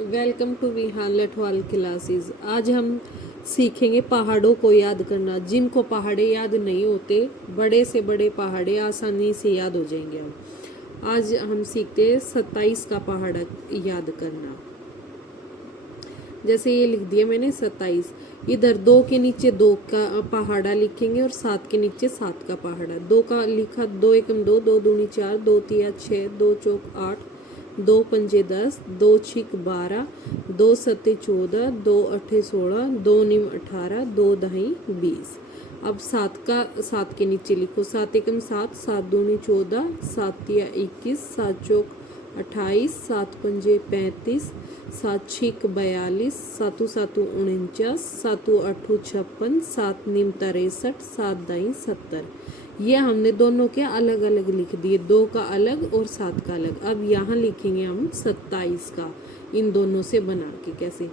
Welcome to Vihan Lathwal classes. आज हम सीखेंगे पहाड़ों को याद करना। जिनको पहाड़े याद नहीं होते, बड़े से बड़े पहाड़े आसानी से याद हो जाएंगे। आज हम सीखते हैं 27 का पहाड़ याद करना। जैसे ये लिख दिया मैंने 27, इधर 2 के नीचे 2 का पहाड़ा लिखेंगे और 7 के नीचे 7 का पहाड़ा। 2 का लिखा 2 एकम 2, 2 दूनी 4, 2 तिया 6, 2 चौक 8, 2 पंजे 10, 2 छिक 12, 2 सत्ते 14, 2 अट्ठे 16, 2 निम 18, 2 दही 20। अब 7 के नीचे लिखो 7 एकम 7, 7 दूनी 14, 7 तिया 21, 7 चौक 28, 7 पंजे 35, 7 छिक 42, 7 सातु 49, 7 अट्ठू 56, 7 निम 63, 7 दाई 70। ये हमने दोनों के अलग अलग लिख दिए, 2 का अलग और 7 का अलग। अब यहाँ लिखेंगे हम 27 का, इन दोनों से बना के। कैसे?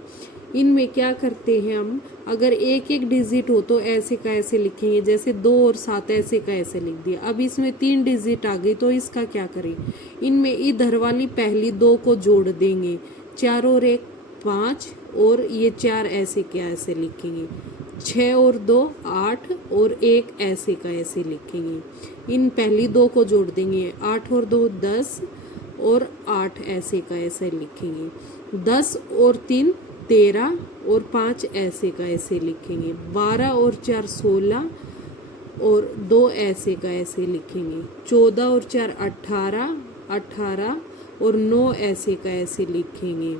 इनमें क्या करते हैं हम, अगर एक एक डिजिट हो तो ऐसे का ऐसे लिखेंगे। जैसे 2 और 7 ऐसे का ऐसे लिख दिया। अब इसमें 3 डिजिट आ गई तो इसका क्या करें? इनमें इधर वाली पहली 2 को जोड़ देंगे, 4 और 1 5, और ये 4 ऐसे क्या ऐसे लिखेंगे। 6 और 2 8, और 1 ऐसे का ऐसे लिखेंगे। इन पहली 2 को जोड़ देंगे, 8 और 2 10, और 8 ऐसे का ऐसे लिखेंगे। 10 और 3 13, और 5 ऐसे का ऐसे लिखेंगे। 12 और 4 16, और 2 ऐसे का ऐसे लिखेंगे। 14 और 4 18, 18, और 9 ऐसे का ऐसे लिखेंगे।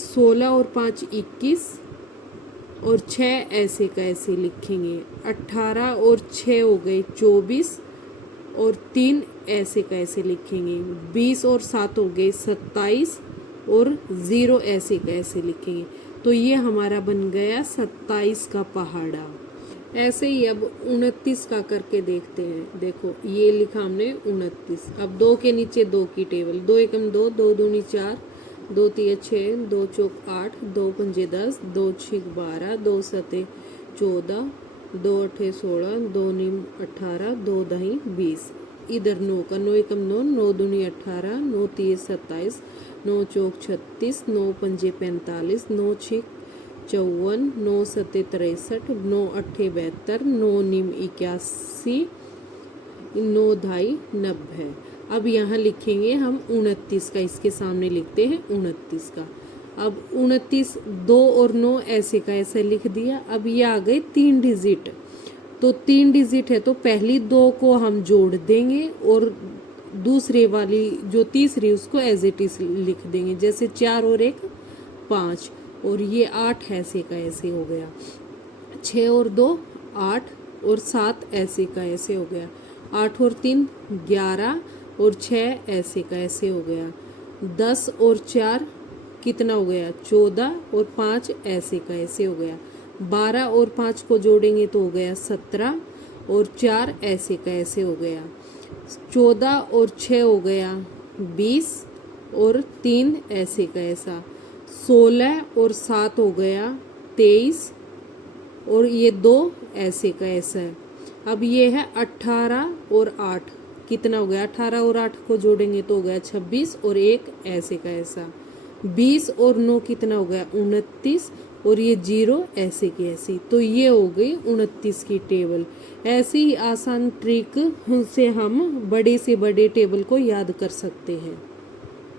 16 और 5 21, और 6 ऐसे का ऐसे लिखेंगे। 18 और 6 हो गए 24, और 3 ऐसे का ऐसे लिखेंगे। 20 और 7 हो गए 27, और 0 ऐसे का ऐसे लिखेंगे। तो ये हमारा बन गया 27 का पहाड़ा। ऐसे ही अब 29 का करके देखते हैं। देखो ये लिखा हमने 29। अब 2 के नीचे 2 की टेबल, 2 एकम 2, 2 दूनी 4, 2 तिया 6, 2 चौक 8, 2 पंजे 10, 2 छिक 12, 2 सते 14, 2 अट्ठे 16, 2 निम 18, 2 दही 20। इधर 9 का 9 एकम 9, 9 दूनी 18, 9 तिये 27, 9 चौक 36, 9 पंजे 45, 9 छिक 54, 9 सते 63, 9 अट्ठे 72, 9 निम 81, 9 धाई 90। अब यहाँ लिखेंगे हम 29 का, इसके सामने लिखते हैं 29 का। अब 29 2 और 9 ऐसे का ऐसे लिख दिया। अब ये आ गए 3 डिजिट, तो 3 डिजिट है तो पहली 2 को हम जोड़ देंगे, और दूसरे वाली जो तीसरी उसको एज इट इज लिख देंगे। जैसे 4 और 1 5, और ये 8 ऐसे का ऐसे हो गया। 6 और 2 8, और 7 ऐसे का ऐसे हो गया। 8 और 3 11, और 6 ऐसे का ऐसे हो गया। 10 और 4 कितना हो गया 14, और 5 ऐसे का ऐसे हो गया। 12 और 5 को जोड़ेंगे तो हो गया 17, और 4 ऐसे का ऐसे हो गया। 14 और 6 हो गया 20, और 3 ऐसे का ऐसा। 16 और 7 हो गया 23, और ये 2 ऐसे का ऐसा है। अब ये है 18 और 8, कितना हो गया 18 और 8 को जोड़ेंगे तो हो गया 26, और 1 ऐसे का ऐसा। 20 और 9 कितना हो गया 29, और ये 0 ऐसे की ऐसी। तो ये हो गई 29 की टेबल। ऐसी ही आसान ट्रिक से हम बड़े से बड़े टेबल को याद कर सकते हैं।